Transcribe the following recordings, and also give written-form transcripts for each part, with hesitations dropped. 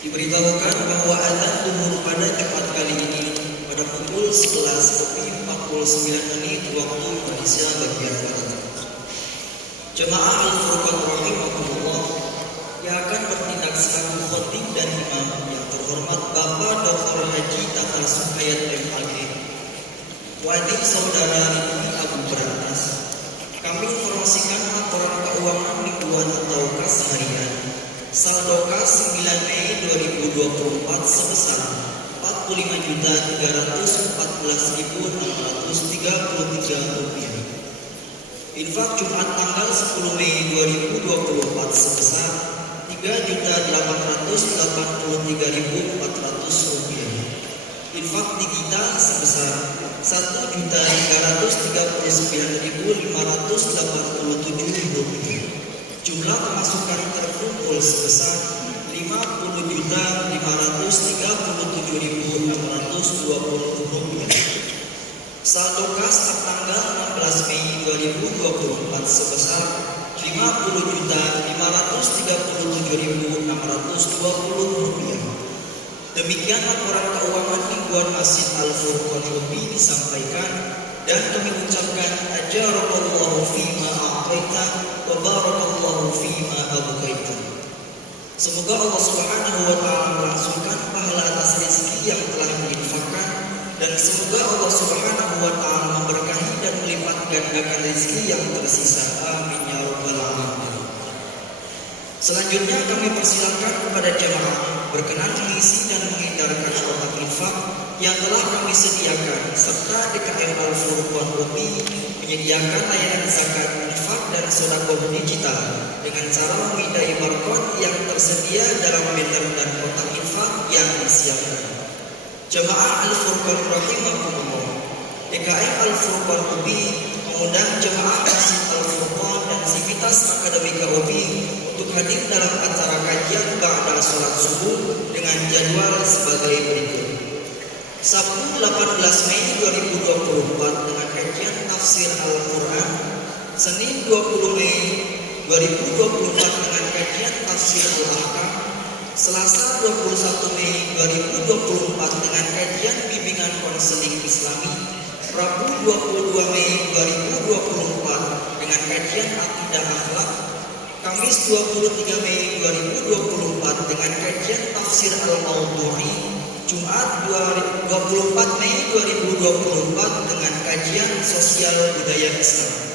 Diberitahukan bahwa adzan zuhur pada Jumat kali ini pada pukul 11.49 waktu Indonesia bagian barat. Jemaah Al-Furqan rahimahumullah yang akan bertindak selaku khatib dan imam yang terhormat Bapak Dr. Haji Tafal Sukayat MAG, Wadi Saudara Ridwi Abu Beranas. Kami informasikan laporan keuangan mingguan atau kas harian saldo kas 9 Mei 2024 sebesar Rp45.614.633. Infak Jumat tanggal 10 Mei 2024 sebesar Rp3.883.400. Infak digital sebesar Rp1.339.587. Jumlah pemasukan terkumpul sebesar Rp50.537.620. Saldo kas tanggal 16 Mei 2024 sebesar Rp50.537.620. Demikian laporan keuangan mingguan Masjid Al-Furqan Ubi disampaikan, dan kami ucapkan ajarakallahu fima a'taita wa barakallahu fima abqaita. Semoga Allah Subhanahu wa taala melangsungkan pahala atas rezeki yang telah diinfakkan, dan semoga Allah Subhanahu wa taala memberkahi dan melipat gandakan rezeki yang tersisa. Amin ya rabbal alamin. Selanjutnya kami persilakan kepada jemaah berkenan mengisi dan mengedarkan kotak infak yang telah kami sediakan, serta DKM Al-Furqan Ubi menyediakan layanan zakat, infak, dan sedekah digital dengan cara memindai barcode yang tersedia dalam banner dan kotak infak yang disiapkan. Jemaah Al-Furqan rahimahumullah, DKM Al-Furqan Ubi mengundang jemaah Masjid Al-Furqan dan Sivitas Akademika Ubi untuk hadir dalam acara kajian ba'da sholat subuh dengan jadwal sebagai berikut. Sabtu 18 Mei 2024 dengan kajian tafsir Al-Quran. Senin 20 Mei 2024 dengan kajian tafsir Al-Ahkam. Selasa 21 Mei 2024 dengan kajian bimbingan konseling Islami. Rabu 22 Mei 2024 dengan kajian akidah akhlak. Kamis 23 Mei 2024 dengan kajian tafsir Al-Mawdu'i. Jumat 24 Mei 2024 dengan kajian sosial budaya Islam.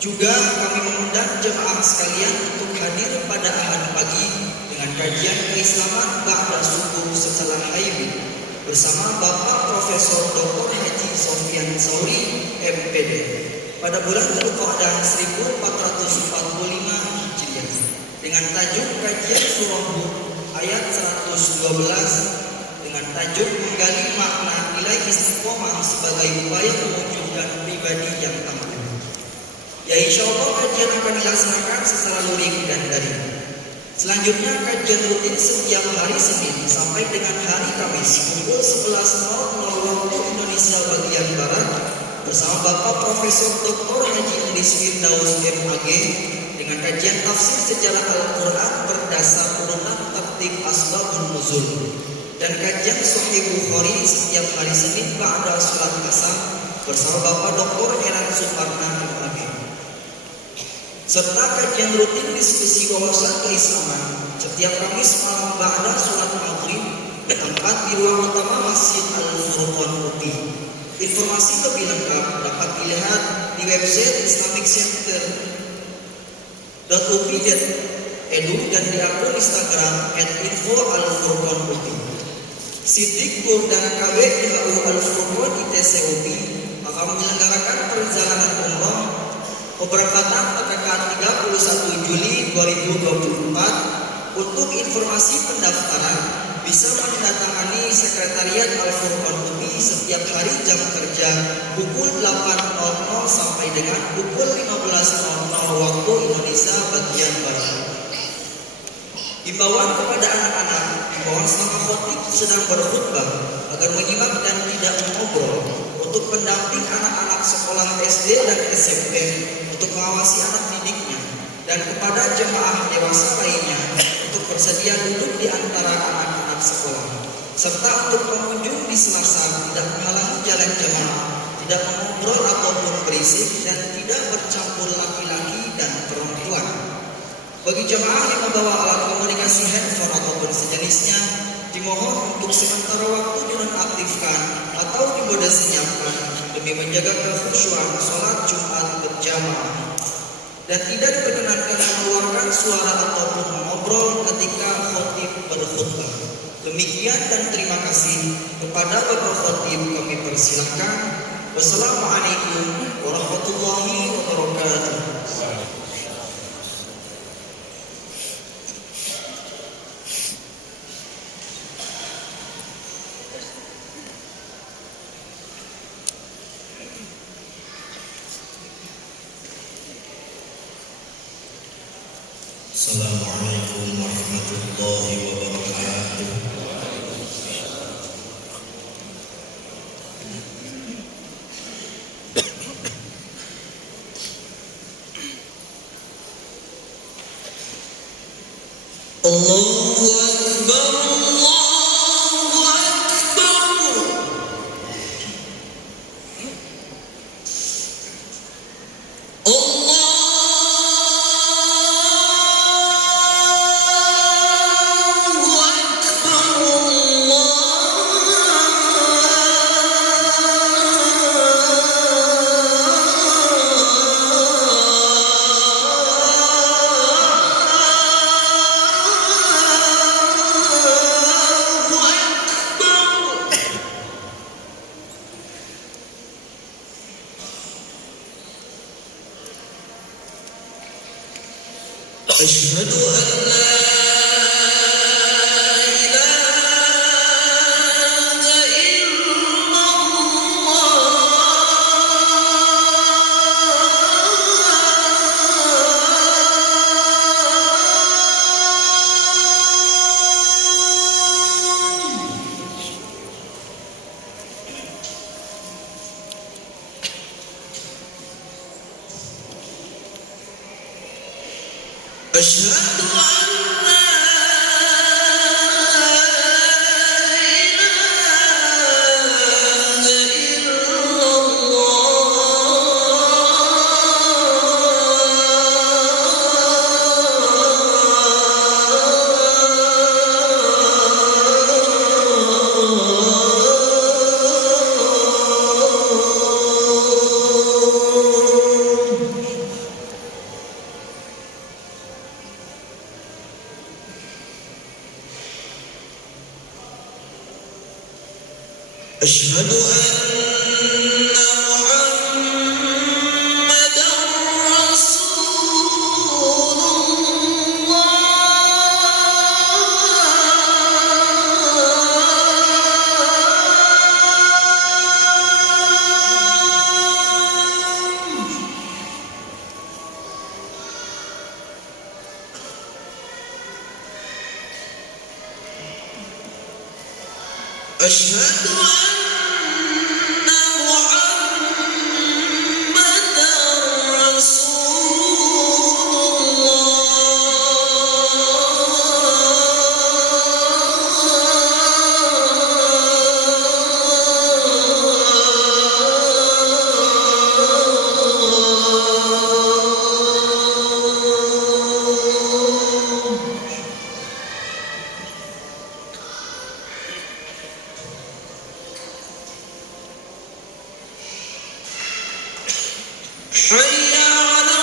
Juga kami mengundang jemaah sekalian untuk hadir pada Ahad pagi dengan kajian keislaman ba'da subuh setelah haid bersama Bapak Profesor Dr. Haji Sofyan Sauri MPD pada bulan Dzulqa'dah 1445 Hijriah dengan tajuk kajian surah Hud ayat 112 dengan tajuk menggali makna nilai istiqomah sebagai upaya mewujudkan pribadi yang tangguh. Ya, insya Allah kajian akan dilaksanakan secara luring dan daring. Selanjutnya kajian rutin setiap hari Senin sampai dengan hari Kamis pukul 11.00 waktu Indonesia bagian Barat bersama Bapak Profesor Dr. Haji Idris Firdaus MAG dengan kajian tafsir sejarah Al-Quran berdasar urutan tertib asbabun nuzul, dan kajian Sahih Bukhari setiap hari Senin ba'da sholat asar bersama Bapak Dr. Heran Suparna MAG, serta kajian rutin diskusi wawasan keislaman setiap Kamis malam ba'da sholat maghrib bertempat di ruang utama Masjid Al-Furqan Ubi. Informasi lebih lengkap dapat dilihat di website islamicenter.upi.edu dan di akun Instagram @info_al-furqan_upi. Siddiqpur dan KWIHU Al-Furqan ITC Ubi akan menyelenggarakan perjalanan umroh keberangkatan tanggal 31 Juli 2024. Untuk informasi pendaftaran bisa mendatangani Sekretariat Al-Furqan Ubi setiap hari jam kerja pukul 8.00 sampai dengan pukul 15.00 waktu Indonesia bagian Barat. Himbauan kepada anak-anak bahwa selama khotib sedang berkhutbah agar menyimak dan tidak mengobrol. Untuk pendamping anak-anak sekolah SD dan SMP untuk mengawasi anak didiknya dan kepada jemaah dewasa lainnya untuk bersedia duduk di antara anak-anak sekolah, serta untuk pengunjung di sela-sela tidak menghalangi jalan jemaah, tidak mengobrol ataupun berisik, dan tidak bercampur laki-laki dan perempuan. Bagi jemaah yang membawa alat komunikasi handphone ataupun sejenisnya, dimohon untuk sementara waktu dinonaktifkan atau dimode senyapkan demi menjaga kekhusyuan sholat Jumat berjamaah, dan tidak diperkenankan mengeluarkan suara ataupun mengobrol ketika khotib berkhutbah. Demikian dan terima kasih kepada Bapak Khotib kami persilahkan. Wassalamualaikum warahmatullahi wabarakatuh. Assalamualaikum warahmatullahi wabarakatuh. Allahu Akbar, Allahu Akbar. أشهد أن لا أشهد أن لا أشهد أن محمدًا رسول الله. أشهد أن محمدًا رسول حي على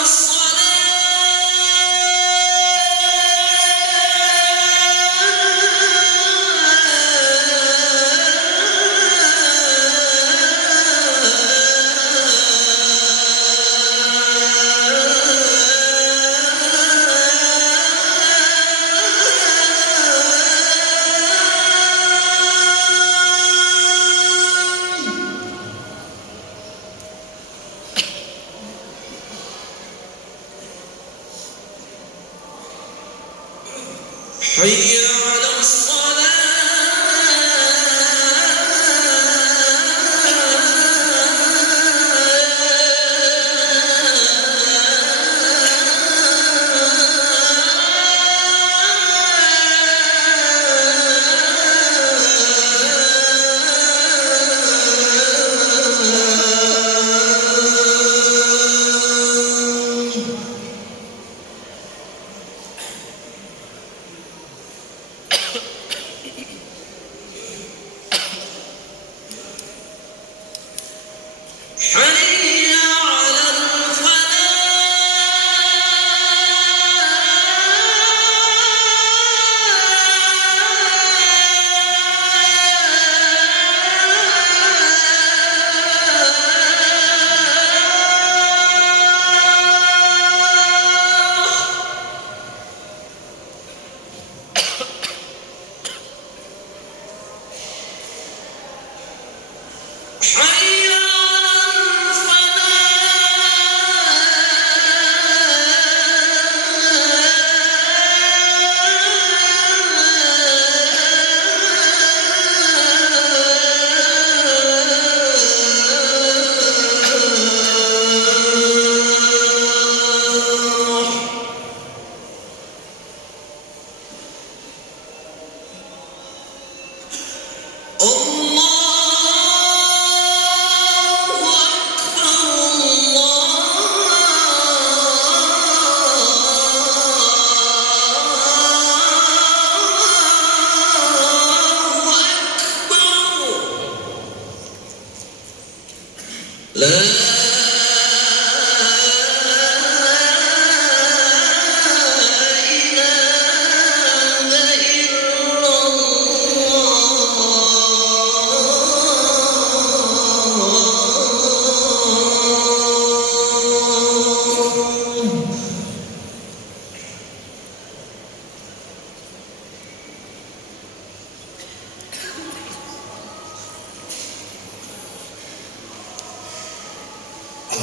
حي على الصلاة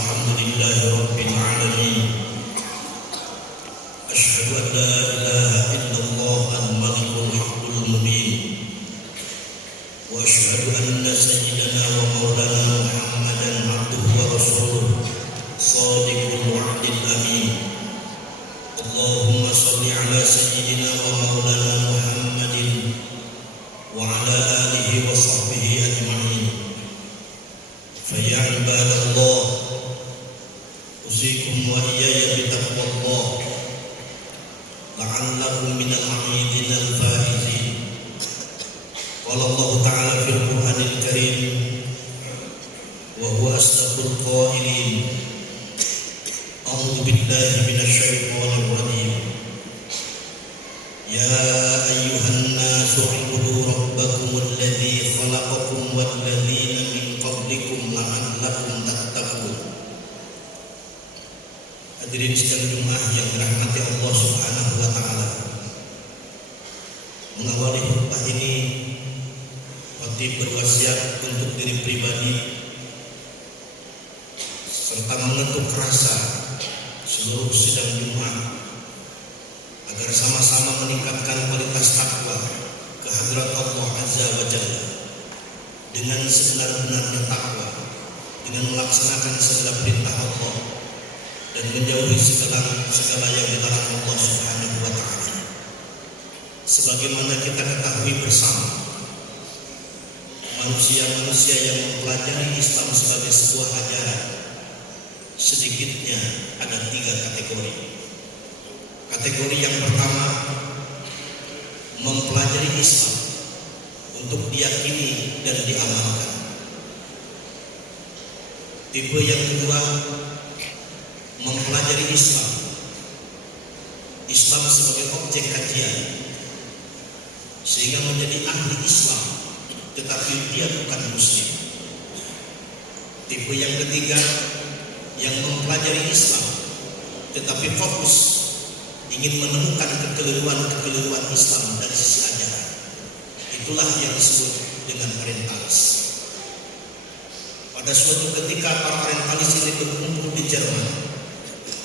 Alhamdulillahi Rabbil Alamin. Asyhadu an la ilaha illallah al-malikul haqqul mubin. Wa asyhadu anna sayyidana wa maulana Muhammadan abduhu wa rasuluh shadiqul wa'dil amin. Allahumma shalli ala sayyidina wa maulana Muhammadin wa ala alihi wa sahbihi ajma'in. Fa ya ibadallah, usikum wa iyaya bitaqwallah la'allakum minal 'abidinal faizin. Qala Allah ta'ala fil Qur'anil Karim wa huwa asdaqul qailin. A'udzu billahi minasy syaithanir rajim. Ya ayyuhan nasu 'ubudu rabbakumul ladzi khalaqakum wal ladzina min qablikum la'allakum tattaqun. Hadirin sidang Jumat yang dirahmati Allah Subhanahu wa taala. Mengawali khutbah ini, khatib berwasiat untuk diri pribadi serta mengetuk rasa seluruh sidang Jumat agar sama-sama meningkatkan kualitas takwa kehadirat Allah Azza wa Jalla dengan sebenar-benarnya takwa, dengan melaksanakan segala perintah Allah dan menjauhi segala yang dilarang Allah Subhanahu wa taala. Sebagaimana kita ketahui bersama, manusia-manusia yang mempelajari Islam sebagai sebuah ajaran sedikitnya ada 3 kategori. Kategori yang pertama, mempelajari Islam untuk diyakini dan diamalkan. Tipe yang kedua, mempelajari Islam sebagai objek kajian sehingga menjadi ahli Islam tetapi dia bukan muslim. Tipe yang ketiga, yang mempelajari Islam tetapi fokus ingin menemukan kekeliruan Islam dari sisi ajaran. Itulah yang disebut dengan orientalis. Pada suatu ketika para orientalis ini berkumpul di Jerman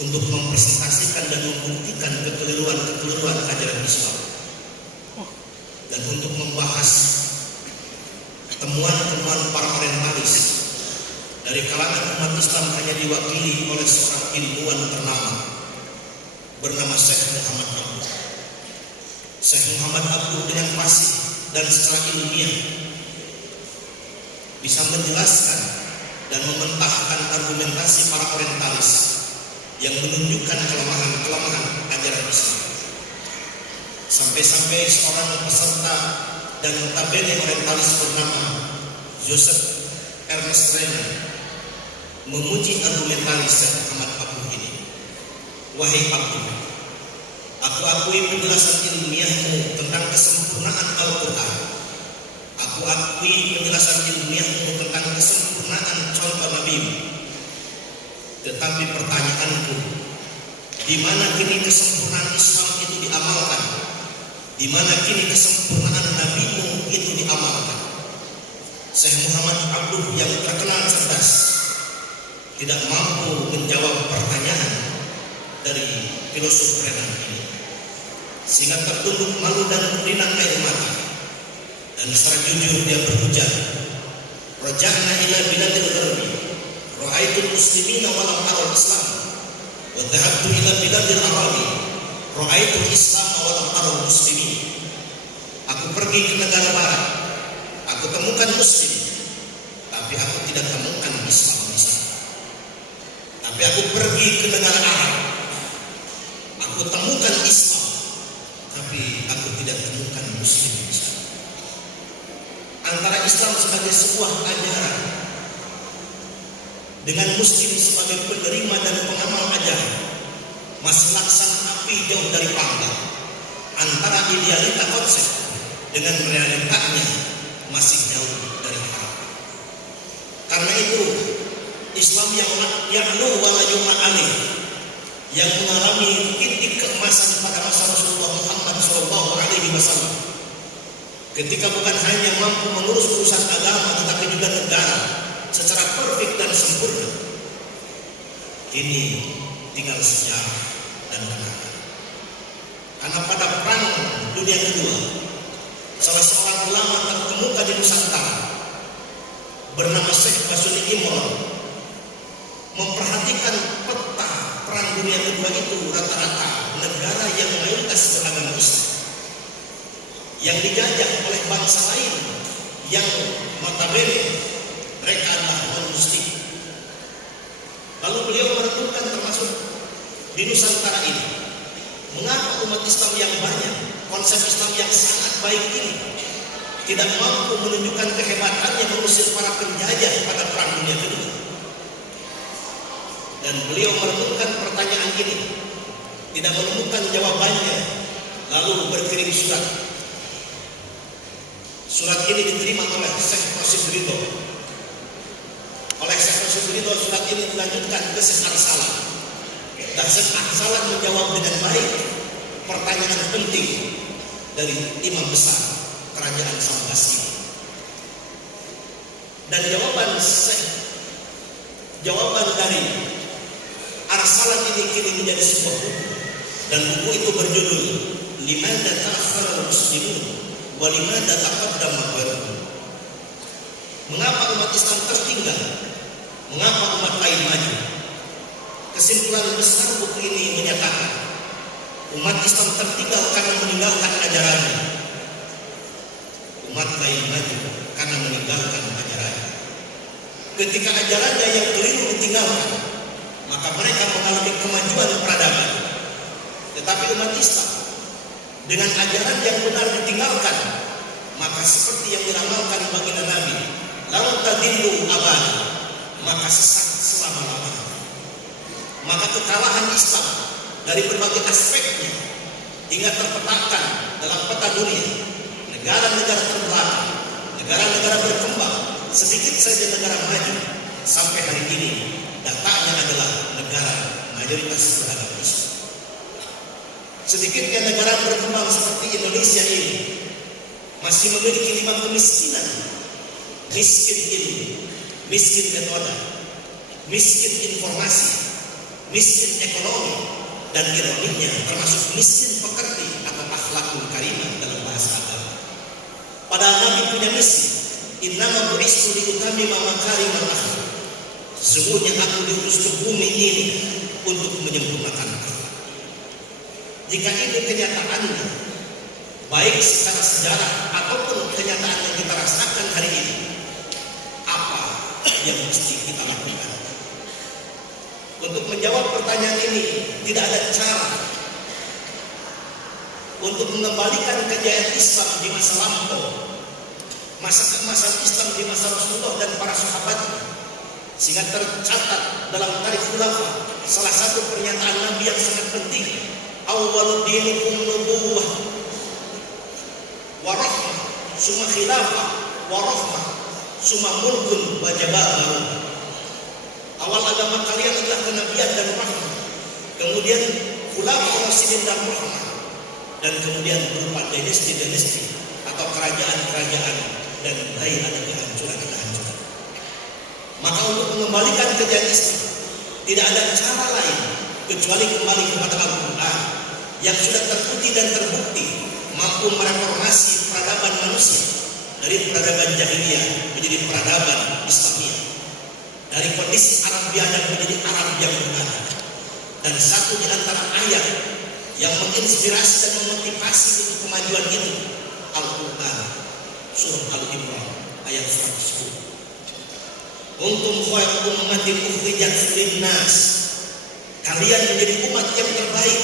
untuk mempresentasikan dan membuktikan kekeliruan ajaran Islam dan untuk membahas temuan-temuan para orientalis. Dari kalangan umat Islam hanya diwakili oleh seorang ilmuwan ternama bernama Syekh Muhammad Abduh. Syekh Muhammad Abduh dengan fasih dan secara ilmiah bisa menjelaskan dan mementahkan argumentasi para orientalis yang menunjukkan kelemahan ajaran Islam. Sampai-sampai seorang peserta dan notabene orientalis bernama Joseph Ernest Renan memuji argumentalis Syekh Muhammad Abduh ini. Wahai Abduh, aku akui penjelasan ilmiahmu tentang kesempurnaan Al-Quran. Aku akui penjelasan ilmiahmu tentang kesempurnaan contoh Nabi-Mu. Tetapi pertanyaanku, di mana kini kesempurnaan Islam itu diamalkan? Di mana kini kesempurnaan Nabi-Mu itu diamalkan? Syekh Muhammad Abduh yang terkenal cerdas tidak mampu menjawab pertanyaan dari filosof Renan ini, sehingga tertunduk malu dan berinak air mata. Dan secara jujur dia berujar, raja'na ila biladil gharbi ra'aitul muslimina wa lam aral islam wa dhahabtu ila biladil arabi ra'aitul islam wa lam aral muslimin. Aku pergi ke negara barat, aku temukan muslim, tapi aku tidak temukan Islam di sana. Tapi aku pergi ke negara Arab, aku temukan Islam, tapi aku tidak temukan muslim di sana. Antara Islam sebagai sebuah ajaran dengan muslim sebagai penerima dan pengamal ajaran masih laksana api jauh dari panggang. Antara idealita konsep dengan realitanya masih jauh dari harapan. Karena itu Islam yang ya'lu wa la yu'alif, yang mengalami titik keemasan pada masa Rasulullah Muhammad SAW, ketika bukan hanya mampu mengurus urusan agama tetapi juga negara secara perfect dan sempurna. kini tinggal sejarah dan kenangan. Karena pada perang dunia kedua, salah seorang ulama terkemuka di Nusantara bernama Syekh Basuni Imron memperhatikan peta perang dunia kedua itu, rata-rata negara yang mayoritas beragama Islam yang dijajah oleh bangsa lain yang notabene mereka adalah non-muslim. Lalu beliau merenungkan termasuk di Nusantara ini, mengapa umat Islam yang banyak, konsep Islam yang sangat baik ini tidak mampu menunjukkan kehebatannya mengusir para penjajah pada perang dunia kedua. Dan beliau merenungkan pertanyaan ini, tidak menemukan jawabannya, lalu berkirim surat. Surat ini diterima oleh Syekh Rasyid Ridho. Oleh Syekh Rasyid Ridho, surat ini dilanjutkan ke Syekh Arsalan. Dan Syekh Arsalan menjawab dengan baik pertanyaan penting dari imam besar kerajaan Sambas ini. Dan jawaban dari Arsalan ini kini menjadi sebuah buku. Dan buku itu berjudul Limada Ta'akhkhara al-Muslimun wa limada taqaddama ghairuhum. Mengapa umat Islam tertinggal? Mengapa umat lain maju? Kesimpulan besar buku ini menyatakan umat Islam tertinggal karena meninggalkan ajarannya. Umat lain maju karena meninggalkan ajarannya. Ketika ajarannya yang keliru ditinggalkan, maka mereka mengalami kemajuan peradaban. Tetapi umat Islam dengan ajaran yang benar ditinggalkan, maka seperti yang diramalkan baginda Nabi, lalu tadillu abad, maka sesat selama-lamanya. Maka kekalahan Islam dari berbagai aspeknya hingga terpetakan dalam peta dunia, negara-negara terbelakang, negara-negara berkembang, sedikit saja negara maju, sampai hari ini datanya adalah negara mayoritas beragama Islam. Sedikitnya negara berkembang seperti Indonesia ini masih memiliki 5 kemiskinan. Miskin ilmu, miskin metode, miskin informasi, miskin ekonomi, dan ironinya termasuk miskin pekerti atau akhlakul karimah dalam bahasa agama. Padahal Nabi punya misi, innama bu'istu liutamima makarimal akhlak. Sesungguhnya aku diutus ke bumi ini untuk menyempurnakan akhlak. Jika ini kenyataannya, baik secara sejarah ataupun kenyataan yang kita rasakan hari ini, apa yang mesti kita lakukan? Untuk menjawab pertanyaan ini, tidak ada cara untuk mengembalikan kejayaan Islam di masa lampau, masa keemasan Islam di masa Rasulullah dan para sahabatnya, sehingga tercatat dalam tarikh khulafah salah satu pernyataan Nabi yang sangat penting, awwal dinikum nubuwah wa rahmah, summa khilafah wa rahmah, summa mulkun wa jababarun. Awal agama kalian adalah kenabian dan rahmah, kemudian khulafah rasyidin dan rahmah, dan kemudian berupa dinasti-dinasti atau kerajaan-kerajaan, dan mulai ada kehancuran-kehancuran. Maka untuk mengembalikan kejayaan Islam tidak ada cara lain kecuali kembali kepada Al-Quran yang sudah teruji dan terbukti mampu mereformasi peradaban manusia dari peradaban jahiliyah menjadi peradaban Islamiyah, dari kondisi Arab biadab menjadi Arab yang beradab. Dan satu di antara ayat yang menginspirasi dan memotivasi untuk kemajuan itu Al-Quran, surah Al-Imran ayat 110. Untum khairu ummatin ukhrijat linnas. Kalian menjadi umat yang terbaik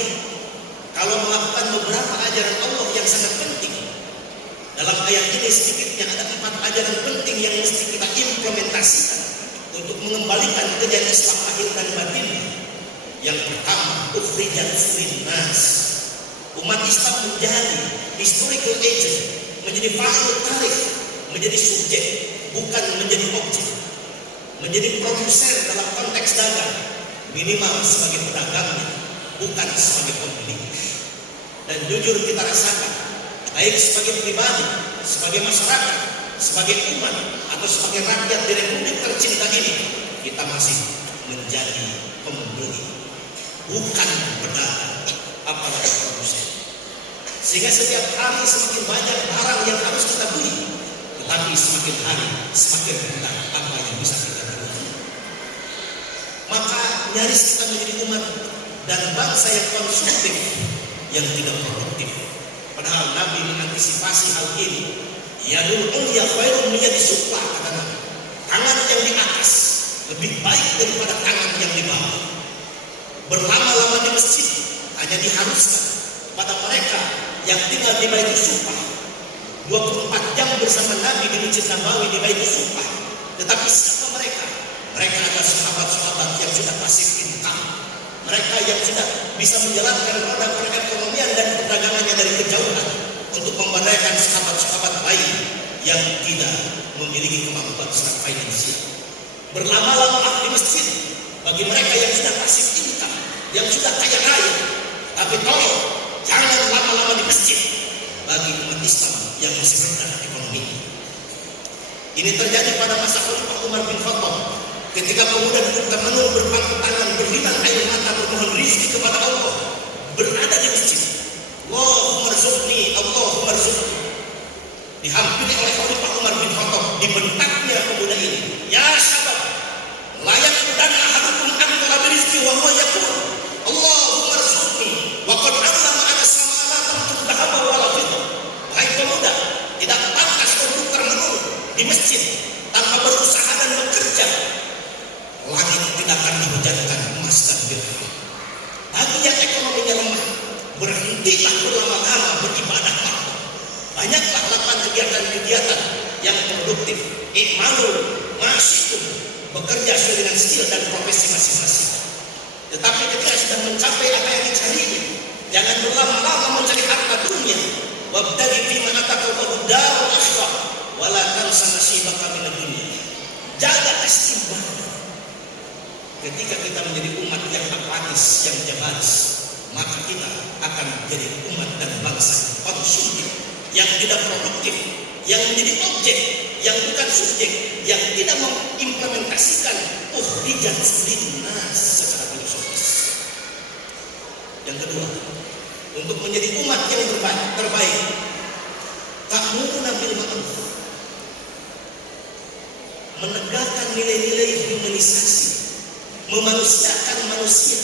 kalau melakukan beberapa ajaran Allah yang sangat penting. Dalam ayat ini sedikitnya ada 4 ajaran penting yang mesti kita implementasikan untuk mengembalikan kejayaan Islam lahir dan batin. Yang pertama, ukhrijat linnas. Umat Islam menjadi historical agent, menjadi fa'il tarikh, menjadi subjek, bukan menjadi objek. Menjadi produser dalam konteks dagang, minimal sebagai pedagangnya, bukan sebagai pembeli. Dan jujur kita rasakan, baik sebagai pribadi, sebagai masyarakat, sebagai umat, atau sebagai rakyat di Republik tercinta ini, kita masih menjadi pembeli, bukan pedagang, apalagi produsen. Sehingga setiap hari semakin banyak barang yang harus kita beli, tetapi semakin hari semakin rendah apa yang bisa kita beli. Maka nyaris kita menjadi umat dan bangsa yang konsumtif, yang tidak produktif. Padahal Nabi mengantisipasi hal ini. Yadul ulya khairun minal sufla, kata Nabi. Tangan yang di atas lebih baik daripada tangan yang di bawah. Berlama-lama di masjid hanya diharuskan pada mereka yang tinggal di Baitul Sufah, 24 jam bersama Nabi di Masjid Nabawi di Baitul Sufah. Tetapi siapa mereka? Mereka adalah sahabat-sahabat yang sudah pasif income. Mereka yang sudah bisa menjalankan roda perekonomian dan perdagangannya dari kejauhan untuk memberdayakan sahabat-sahabat lain yang tidak memiliki kemampuan secara finansial. Berlama-lama di masjid bagi mereka yang sudah pasif income, yang sudah kaya raya. Tapi tolong jangan lama-lama di masjid bagi umat Islam yang masih rendah ekonominya. Ini terjadi pada masa Khalifah Umar bin Khattab, ketika pemuda duduk termenung berpangku tangan, berlinang air mata bermohon rizki kepada Allah, berada di masjid. Allahumma rzuqni, Allahumma rzuqni. Dihampiri oleh Khalifah Umar bin Khattab, dibentaknya pemuda ini. Ya syabab, layak dan ahadukum an talab rizki wa huwa yaqul Allahumma rzuqni wa qad allama ana sama la tamtuk dhahaba wa la fiddah. Hai pemuda, tidak pantas untuk termenung di masjid tanpa berusaha dan bekerja. Langit tidak akan dihujankan emas dan dirham. Bagi yang ekonominya lemah, berhentilah berlama-lama beribadah Allah. Banyaklah lakukan kegiatan-kegiatan yang produktif. I'malu ma'syi'tum, bekerja sesuai dengan skill dan profesi masing-masing. Tetapi ketika sudah mencapai apa yang dicarinya, jangan berlama-lama mencari harta dunia. Wabtaghi fima ataqallahu darul akhirah wa la tansa nasibaka minad dunya. Jaga keseimbangan. Ketika kita menjadi umat yang apatis, yang jabaris, maka kita akan menjadi umat dan bangsa konsumtif, yang tidak produktif, yang menjadi objek, yang bukan subjek, yang tidak mengimplementasikan uhrijat linnas secara filosofis. Yang kedua, untuk menjadi umat yang terbaik, ta'muruna bil ma'ruf, menegakkan nilai-nilai humanisasi, memanusiakan manusia,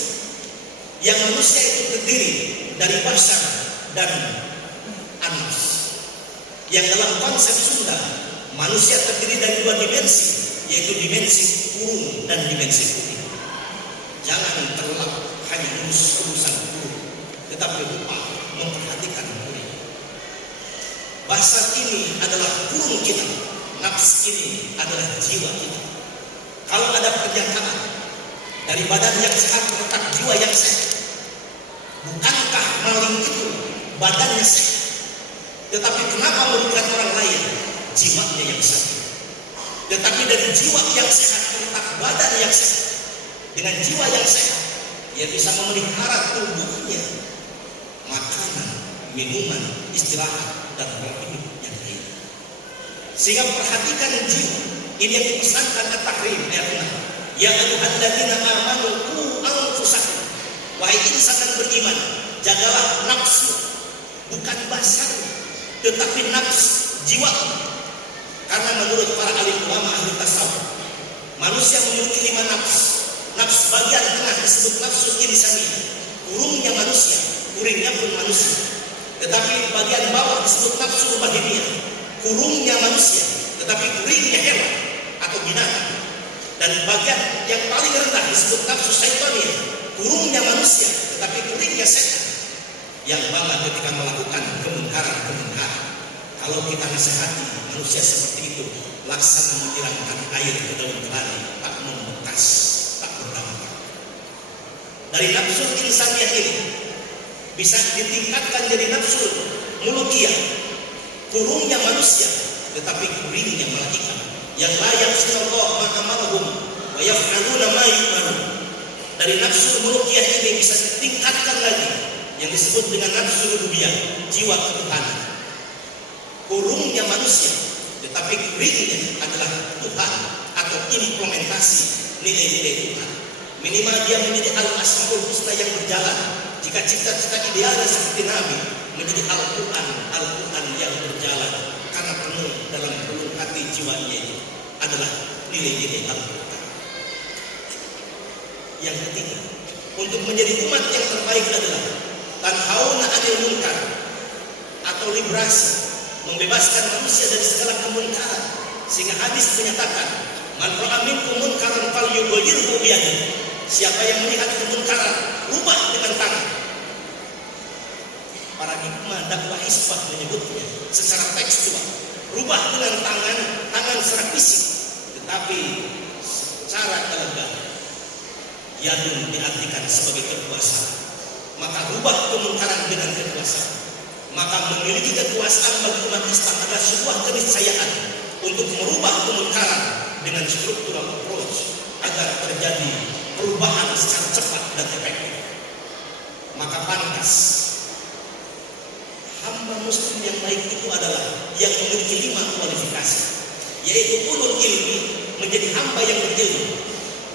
yang manusia itu terdiri dari bashar dan anas. Yang dalam konsep Sunda, manusia terdiri dari dua dimensi, yaitu dimensi kurung dan dimensi putih. Jangan terlelap hanya urusan kurung, tetapi lupa memperhatikan putih. Bashar ini adalah kurung kita, nafs ini adalah jiwa kita. Kalau ada pernyataan dari badan yang sehat terletak jiwa yang sehat, bukankah maling itu badannya sehat? Tetapi kenapa merugikan orang lain? Jiwanya yang sehat. Tetapi dari jiwa yang sehat terletak badan yang sehat. Dengan jiwa yang sehat, ia bisa memelihara tubuhnya, makanan, minuman, istirahat, dan berhidup yang lain. Sehingga perhatikan jiwa. Ini yang dipesankan At-Tahrim ayat 6. Ya ayyuhalladzina amanu qu anfusakum. Wahai insan yang beriman, jagalah nafsu, bukan basar, tetapi nafsu, jiwa. Karena menurut para alim ulama ahli tasawuf, manusia memiliki 5 nafsu. Nafsu bagian tengah disebut nafsu insaniyah, kurungnya manusia, kuringnya pun manusia. Tetapi bagian bawah disebut nafsu bahimiyah, kurungnya manusia, tetapi kuringnya hewan atau binatang. Dan bagian yang paling rendah disebut nafsu syaitaniyah, kurungnya manusia, tetapi kuringnya setan, yang bangga ketika melakukan kemungkaran. Kalau kita nasihati manusia seperti itu, laksana menyiramkan air ke dalam keladi, tak membekas, tak berdampak. Dari nafsu insaniyah ini bisa ditingkatkan jadi nafsu mulukiyah, kurungnya manusia, tetapi kuringnya malaikat, yang layak Allah ma'amalahum wa yaf'aluna ma yu'marun. Dari nafsu mulukiyah ini bisa ditingkatkan lagi yang disebut dengan nafsu rububiyah, jiwa ketuhanan. Kurungnya manusia, tetapi kuringnya adalah Tuhan atau implementasi nilai-nilai Tuhan. Minimal dia menjadi al-asmaul husna yang berjalan. Jika cita-cita idealnya seperti Nabi, menjadi Al-Quran yang berjalan. Karena penuh dalam relung hati jiwanya itu adalah nilai-nilai Al-Quran. Yang ketiga, untuk menjadi umat yang terbaik adalah tanhauna 'anil munkar atau liberasi, membebaskan manusia dari segala kemungkaran. Sehingga hadis menyatakan, man ra'a minkum munkaran falyughayyirhu biyadihi. Siapa yang melihat kemungkaran, rubah dengan tangan. Para hikmah dakwah hisbah menyebutnya secara tekstual, rubah dengan tangan secara fisik, tetapi secara elegan. Yadun diartikan sebagai kekuasaan. Maka rubah kemungkaran dengan kekuasaan. Maka memiliki kekuasaan bagi umat Islam adalah sebuah keniscayaan untuk merubah kemungkaran dengan struktural approach agar terjadi perubahan secara cepat dan efektif. Maka pantas hamba muslim yang baik itu adalah yang memiliki 5 kualifikasi, yaitu ulul ilmi, menjadi hamba yang berilmu,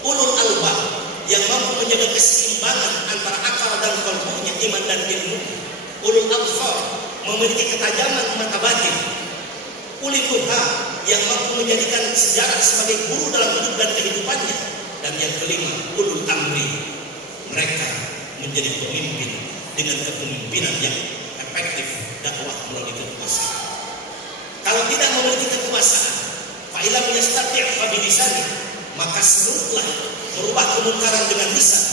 ulul albab, yang mampu menjaga keseimbangan antara akal dan qalbunya, iman dan ilmu, ulul absar, memiliki ketajaman mata batin, ulil nuha, yang mampu menjadikan sejarah sebagai guru dalam hidup dan kehidupannya, dan yang kelima, ulul amri, mereka menjadi pemimpin dengan kepemimpinan yang efektif, dakwah melalui kekuasaan. Kalau tidak memiliki kekuasaan, fa'ilam yastati' fa bilisani, maka seluruhlah merubah kemungkaran dengan lisan,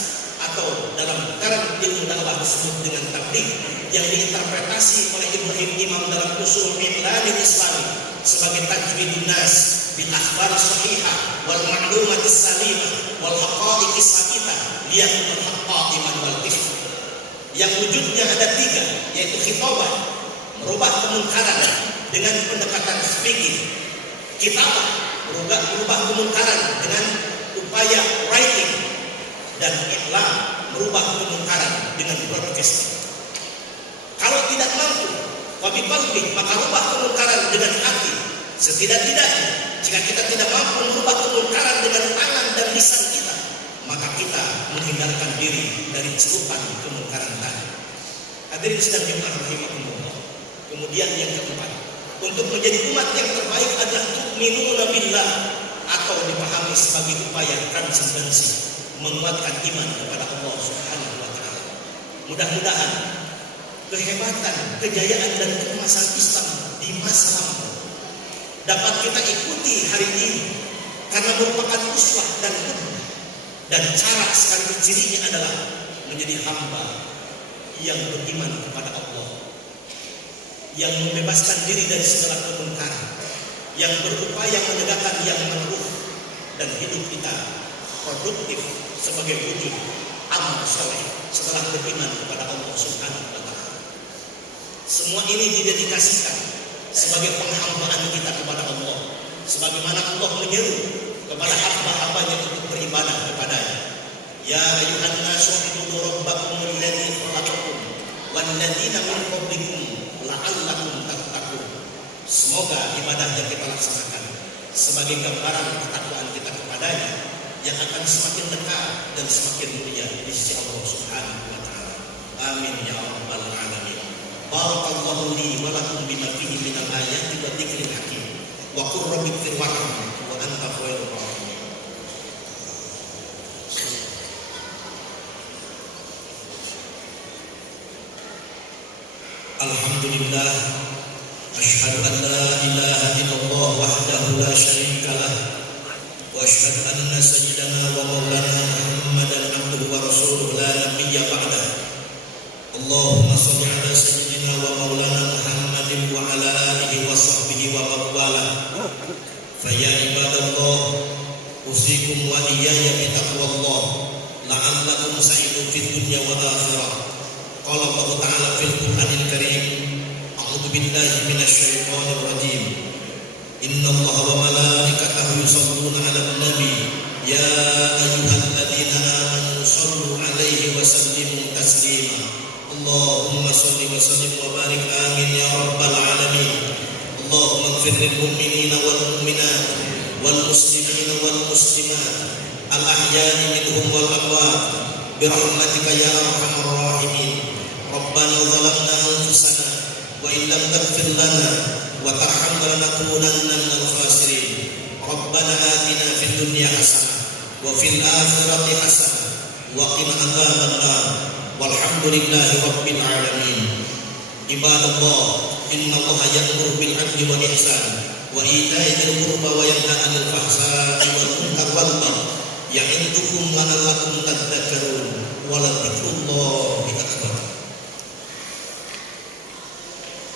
atau dalam ilmu dakwah disebut dengan tabligh, yang diinterpretasi oleh Ibrahim Imam dalam usul I'lanil Islami sebagai tajwidun nas bil akhbar sahihah wal ma'lumat salimah wal haqa'iq sabitah liyakun haqqaiman wal tifq, yang wujudnya ada 3, yaitu khitabah, merubah kemungkaran dengan pendekatan speaking, kitabah, merubah kemungkaran dengan upaya writing, dan iklan, merubah kemungkaran dengan broadcasting. Kalau tidak mampu, wabiqalbi, maka rubah kemungkaran dengan hati. Setidak-tidaknya, jika kita tidak mampu merubah kemungkaran dengan tangan dan lisan kita, maka kita menghindarkan diri dari celupan kemungkaran tadi. Hadirin sedang jemaah rahimakumullah. Kemudian yang keempat, untuk menjadi umat yang terbaik adalah tu'minuna billah, atau dipahami sebagai upaya transendensi, menguatkan iman kepada Allah Subhanahu wa taala. Mudah-mudahan kehebatan, kejayaan dan keemasan Islam di masa lampau dapat kita ikuti hari ini, karena merupakan uswah dan hikmah, dan cara sekaligus cirinya adalah menjadi hamba yang beriman kepada Allah, yang membebaskan diri dari segala kemungkaran, yang berupaya menegakkan yang ma'ruf, dan hidup kita produktif sebagai wujud amal saleh setelah beriman kepada Allah Subhanahu wa taala. Semua ini didedikasikan sebagai penghambaan kita kepada Allah, sebagaimana Allah menyeru kepada hamba-hambanya untuk beribadah kepadanya. Ya ayyuhan nasu ubudu rabbakum alladzi khalaqakum wal ladzina min qablikum la'allakum tattaqun. Semoga ibadah yang kita laksanakan sebagai gambaran ketakwaan kita kepadanya yang akan semakin dekat dan semakin mulia di sisi Allah Subhanahu wa taala. Amin ya rabbal alamin. Barakallahu li wa lakum bima fihi minal ayati wa dzikril hakim. Wa qur rabbi ighfir warham wa anta khairur rahimin. Alhamdulillah, asyhadu an la ilaha illallah wahdahu la syarika lah, wa asyhadu anna sayyidana wa maulana Muhammadan abduhu wa rasuluhu la nabiyya ba'dah. Allahumma shalli ala sayyidina wa maulana Muhammadin wa ala alihi wa sahbihi wa man wala. Fa ya ibadallah, usikum wa iyaya bi taqwallah la'allakum sa'idun fid dunya wal akhirah. Qala Allah Ta'ala fil Qur'anil Karim, a'udzu billahi minasy syaithanir rajim. Inna Allah wa malaikatahu yusholluna 'alan nabi ya ayyuhalladzina amanu shallu 'alaihi wa sallimu taslima. Allahumma shalli wa sallim wa barik amin ya rabbal alamin. Allahumma ighfir lil mu'minina wal mu'minat wal muslimina wal muslimat الأحياء منهم والأموات برحمتك يا أرحم الراحمين. ربنا ظلمنا أنفسنا وإن لم تغفر لنا وترحمنا لنكونن من الخاسرين. ربنا آتنا في الدنيا حسنة وفي الآخرة حسنة وقنا عذاب النار والحمد لله رب العالمين. عباد الله إن الله يأمر بالعدل والإحسان وإيتاء ذي القربى وينهى عن الفحشاء والمنكر والبغي يعظكم لعلكم تذكرون ولذكر الله أكبر.